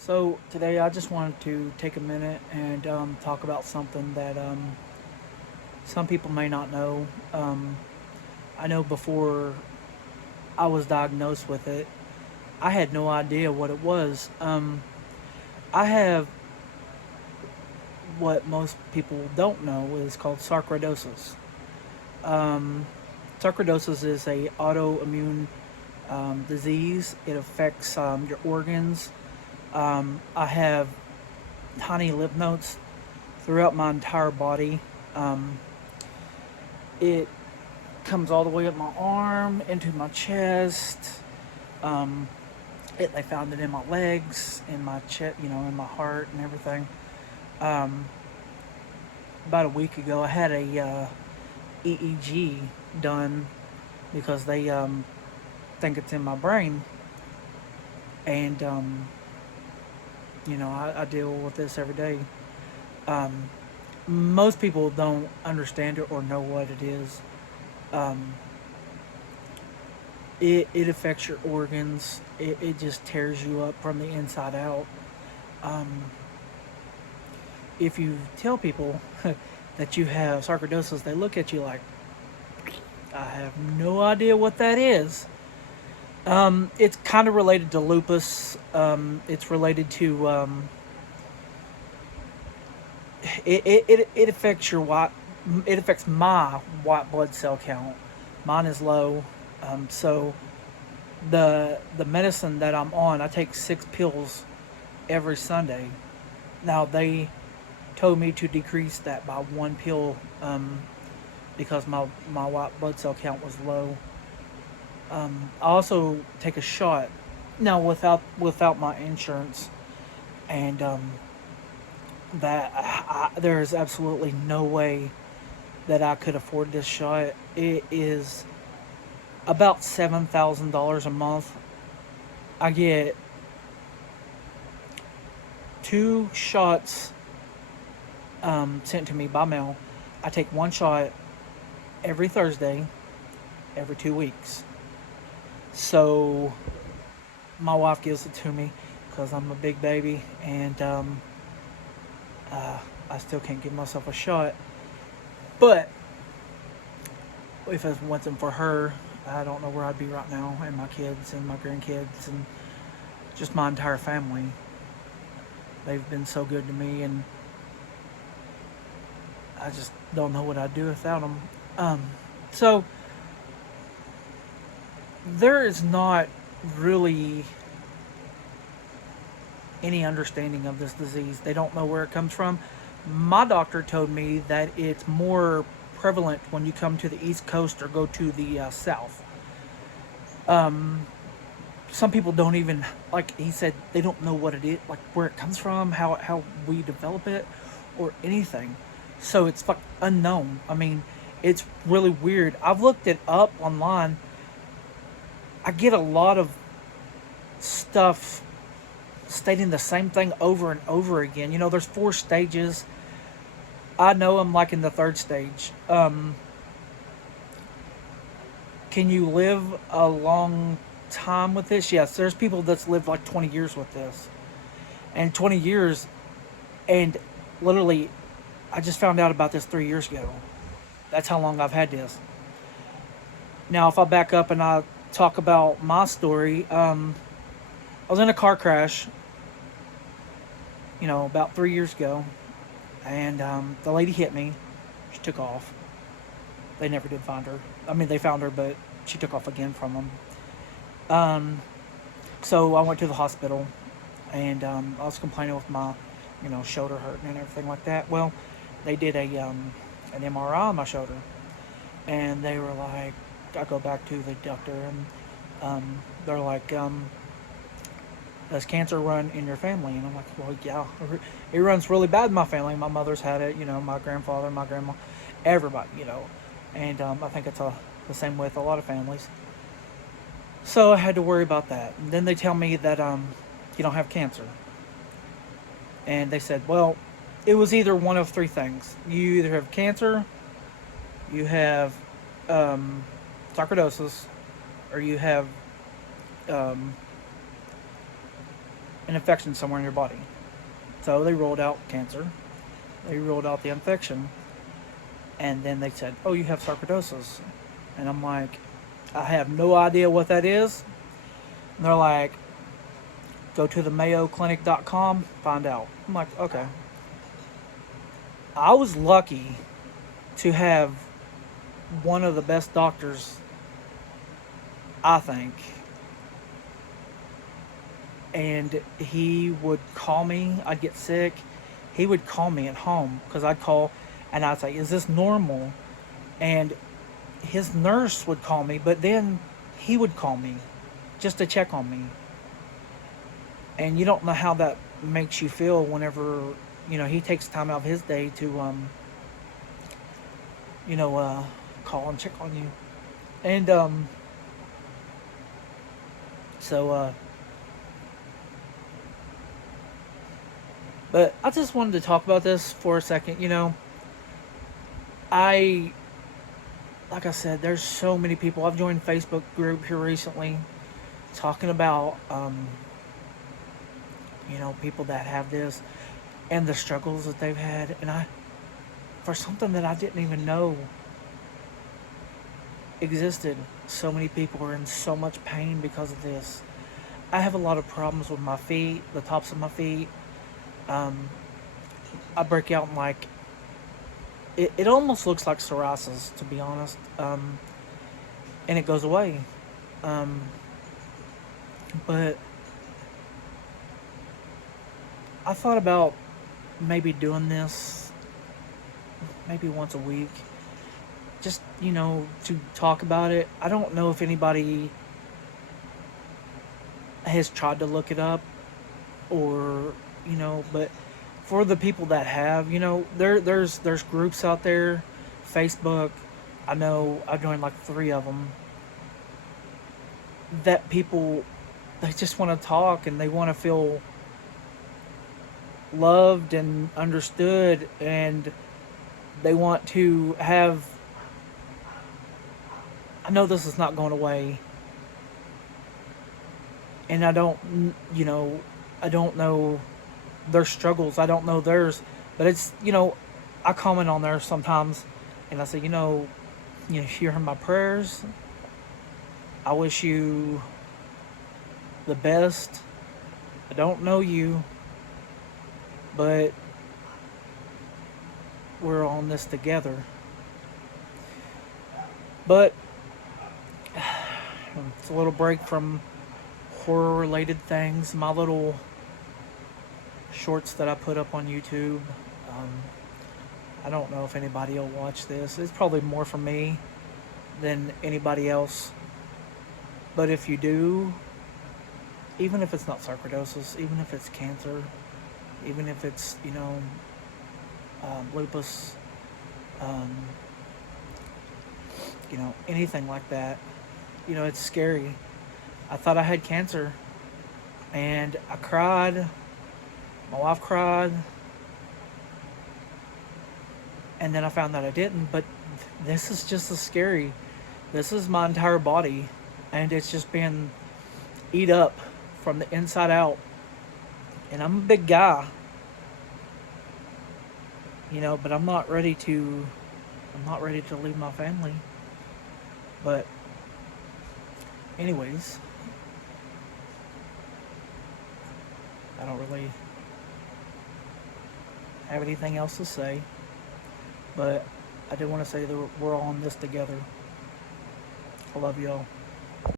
So today I just wanted to take a minute and talk about something that some people may not know. Um, I know before I was diagnosed with it, I had no idea what it was. I have what most people don't know is called sarcoidosis. Um, Sarcoidosis is a autoimmune disease. It affects your organs. I have tiny lymph nodes throughout my entire body. Um, it comes all the way up my arm, into my chest. Um, they found it in my legs, in my chest, in my heart and everything. Um, about a week ago, I had a EEG done because they think it's in my brain, and I deal with this every day. Um, Most people don't understand it or know what it is. Um, it affects your organs. It just tears you up from the inside out. Um, if you tell people that you have sarcoidosis, they look at you like, I have no idea what that is. It's kind of related to lupus. It's related to it affects your white. It affects my white blood cell count. Mine is low, so the medicine that I'm on, I take 6 pills every Sunday. Now they told me to decrease that by 1 pill because my white blood cell count was low. I also take a shot now without my insurance, and there is absolutely no way that I could afford this shot. It is about $7,000 a month. I get 2 shots sent to me by mail. I take one shot every Thursday, every 2 weeks. So my wife gives it to me because I'm a big baby, and I still can't give myself a shot. But if it wasn't for her, I don't know where I'd be right now, and my kids and my grandkids and just my entire family. They've been so good to me, and I just don't know what I'd do without them. So there is not really any understanding of this disease. They don't know where it comes from. My doctor told me that it's more prevalent when you come to the East Coast or go to the South. Um, some people don't even, like he said, they don't know what it is, like where it comes from, how we develop it, or anything. So it's like unknown. I mean, it's really weird. I've looked it up online. I get a lot of stuff stating the same thing over and over again. There's 4 stages. I know I'm like in the third stage. Can you live a long time with this? Yes, there's people that's lived like 20 years with this. And 20 years, and literally, I just found out about this 3 years ago. That's how long I've had this. Now, if I back up and I talk about my story, I was in a car crash, about 3 years ago, and the lady hit me. She took off. They never did find her. I mean, they found her, but she took off again from them. Um, so I went to the hospital, and I was complaining with my, shoulder hurting and everything like that. Well, they did an MRI on my shoulder, and they were like, I go back to the doctor, and they're like, does cancer run in your family? And I'm like, well, yeah, it runs really bad in my family. My mother's had it, my grandfather, my grandma, everybody. And I think it's the same with a lot of families. So I had to worry about that. And then they tell me that you don't have cancer. And they said, well, it was either one of 3 things. You either have cancer, you have sarcoidosis, or you have um, an infection somewhere in your body. So they ruled out cancer. They ruled out the infection. And then they said, oh, you have sarcoidosis. And I'm like, I have no idea what that is. And they're like, go to the mayoclinic.com, find out. I'm like, okay. I was lucky to have one of the best doctors, I think. And he would call me. I'd get sick. He would call me at home because I'd call and I'd say, is this normal? And his nurse would call me, but then he would call me just to check on me. And you don't know how that makes you feel whenever, he takes time out of his day to, call and check on you. And, but I just wanted to talk about this for a second. Like I said, there's so many people. I've joined a Facebook group here recently talking about, people that have this and the struggles that they've had. And for something that I didn't even know existed, so many people are in so much pain because of this. I have a lot of problems with my feet, the tops of my feet. I break out in like, it almost looks like psoriasis, to be honest. And it goes away. But I thought about maybe doing this maybe once a week. Just, to talk about it. I don't know if anybody has tried to look it up or, but for the people that have, there's groups out there, Facebook. I know I joined like 3 of them that people, they just want to talk and they want to feel loved and understood, and they want to have, I know this is not going away, and I don't know their struggles. I don't know theirs, but it's, I comment on there sometimes and I say, you're in my prayers. I wish you the best. I don't know you, but we're on this together. But it's a little break from horror related things. My little shorts that I put up on YouTube. I don't know if anybody will watch this. It's probably more for me than anybody else. But if you do, even if it's not sarcoidosis, even if it's cancer, even if it's, lupus, anything like that, it's scary. I thought I had cancer, and I cried. My wife cried, and then I found that I didn't. But this is just as scary. This is my entire body, and it's just been eat up from the inside out. And I'm a big guy, but I'm not ready to leave my family. But anyways, I don't really have anything else to say, but I did want to say that we're all in this together. I love y'all.